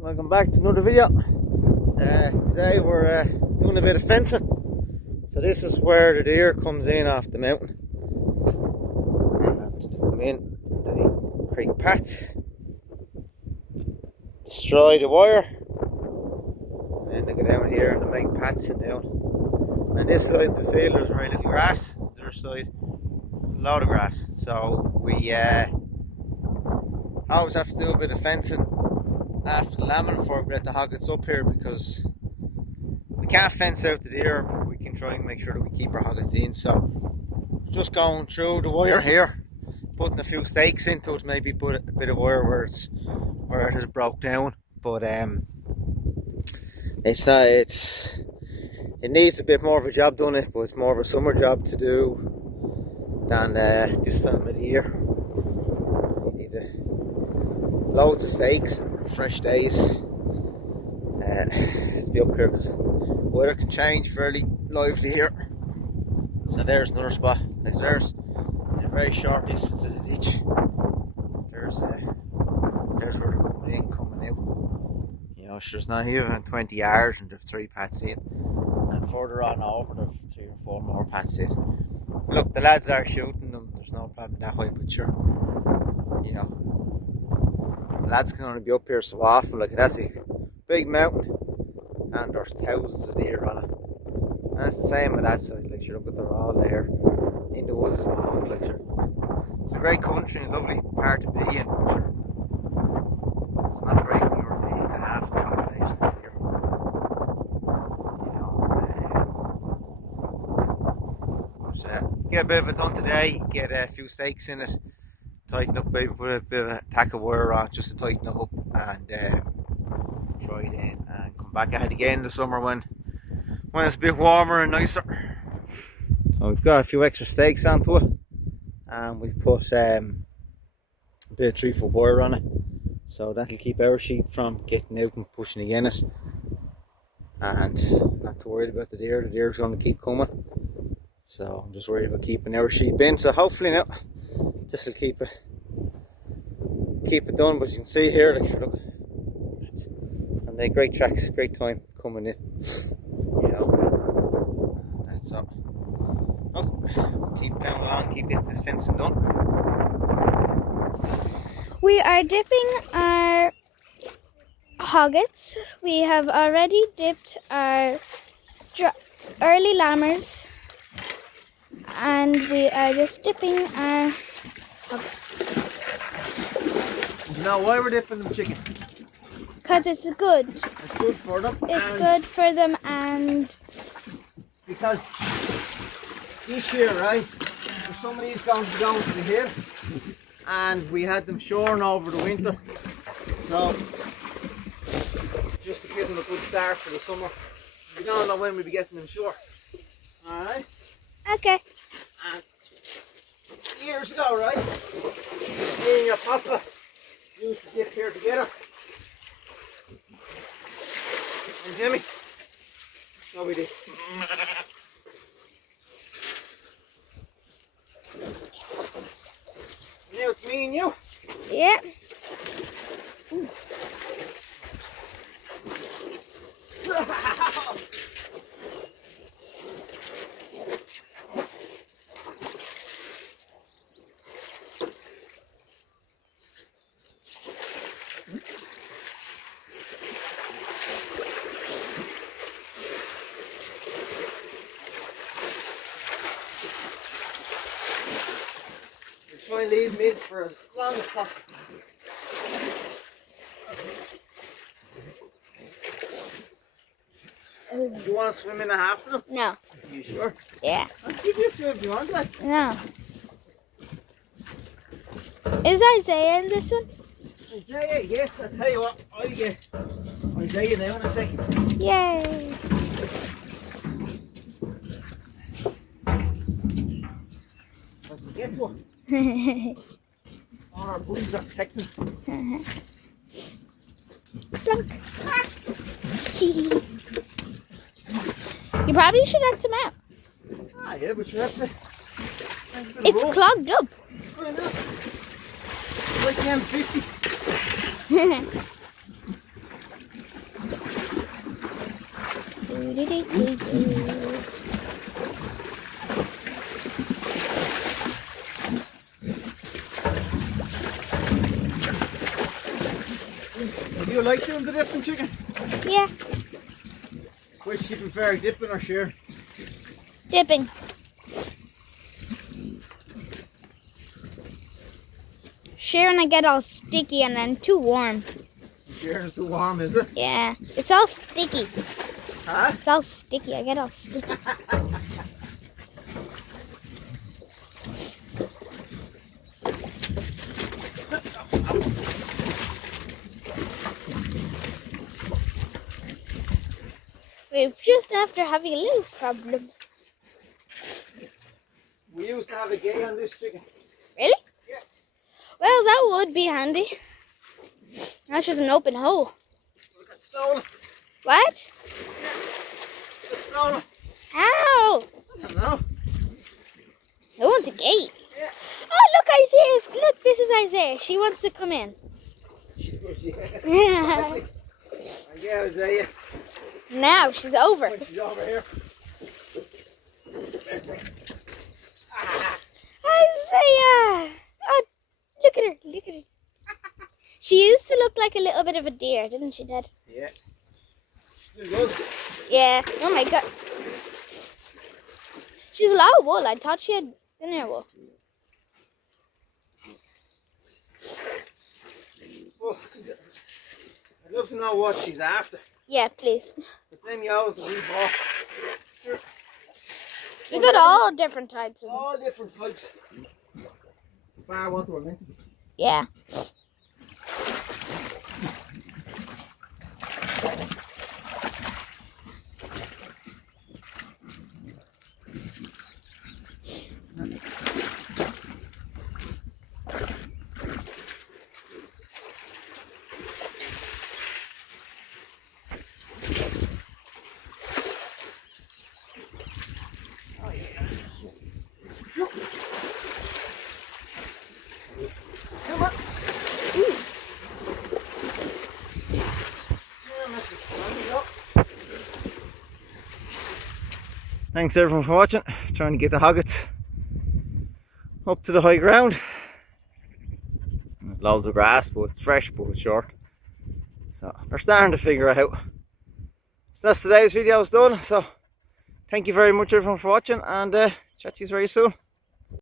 welcome back to another video. Today we're doing a bit of fencing. So this is where the deer comes in off the mountain. They have to come in and they create paths, destroy the wire, and then they go down here and they make paths and down. And this side of the field there's very little grass, the other side a lot of grass. So we always have to do a bit of fencing after the lambing before we let the hoggets up here, because we can't fence out the deer, but we can try and make sure that we keep our hoggets in. So just going through the wire here, putting a few stakes into it, maybe put a bit of wire where it has broke down, but it needs a bit more of a job done, but it's more of a summer job to do than this time of the year. You need loads of stakes and fresh days to be up here, because weather can change fairly lively here. So there's another spot. There's in a very short distance of the ditch. There's where they're coming in, coming out. You know, there's not even 20 yards and there's 3 paths in, and further on over there's 3 or 4 more paths in. Look, the lads are shooting them. There's no problem that way, but sure, you know, the lads can only be up here so often. Like, that's a big mountain and there's thousands of deer on it. And it's the same on that side. Like, you look at, they're all there in the woods behind. Like, it's a great country and a lovely part to be in, but sure, it's not great when you're feeding half the population here. You know, get a bit of it done today, get a few stakes in it, tighten up, maybe put a bit of a tack of wire on just to tighten it up, and try it in and come back at it again in the summer when it's a bit warmer and nicer. So we've got a few extra stakes onto it, and we've put a bit of 3-foot wire on it, so that'll keep our sheep from getting out and pushing against it, and not too worried about the deer. The deer's going to keep coming, so I'm just worried about keeping our sheep in. So hopefully now this will keep it done. But you can see here, like, look, and they great tracks, great time coming in, you know. And that's all. Okay, keep down along, keep getting this fencing done. We are dipping our hoggets. We have already dipped our early lambers, and we are just dipping our hoggets. Now, why we're dipping them, chicken? Because it's good. It's good for them. It's good for them, and because this year, right, there's some of these going to be going to the hill, and we had them shorn over the winter, so just to give them a good start for the summer. We don't know when we'll be getting them short. Alright? okay. And years ago, right, me and your papa used to dip here together. And Jimmy, so we did. Now it's me and you. Yeah. Try and leave them in for as long as possible. Do you want to swim in after them? No. Are you sure? Yeah. I'll give you a swim if you want, like. No. Is Isaiah in this one? Isaiah, yes, I'll tell you what, I'll get Isaiah now in a second. Yay. I can get to her. All our buddies are protected. You probably should let some out. Ah, yeah, but you have to. It's clogged up. I know. It's like an M50. Do you like doing the dipping, chicken? Yeah, Which do you prefer, dipping or shearing? dipping. Sharon, I get all sticky and then too warm. Shearing's too warm, is it? Yeah, it's all sticky. Huh? It's all sticky. I get all sticky. We're just after having a little problem. We used to have a gate on this chicken. Really? Yeah. Well, that would be handy. That's just an open hole. We got stolen. What? Got stolen. Ow! I don't know. Who wants a gate? Yeah. Oh, look, Isaiah's. Look, this is Isaiah. She wants to come in. Yeah. Yeah, Isaiah. Now she's over. She's over here. Isaiah! Oh, look at her. Look at her. She used to look like a little bit of a deer, didn't she, Dad? Yeah. She's good. Yeah. Oh my God. She's a lot of wool. I thought she had thinner wool. Oh, I'd love to know what she's after. Yeah, please. Because them yellows that we bought. Sure. We got all different types of them. All different types. Bar what they were meant to be. Yeah. Come on. Thanks everyone for watching. Trying to get the hoggets up to the high ground. Loads of grass, but it's fresh, but it's short. So they're starting to figure it out. So that's today's video is done. So thank you very much everyone for watching, and chat to you very soon.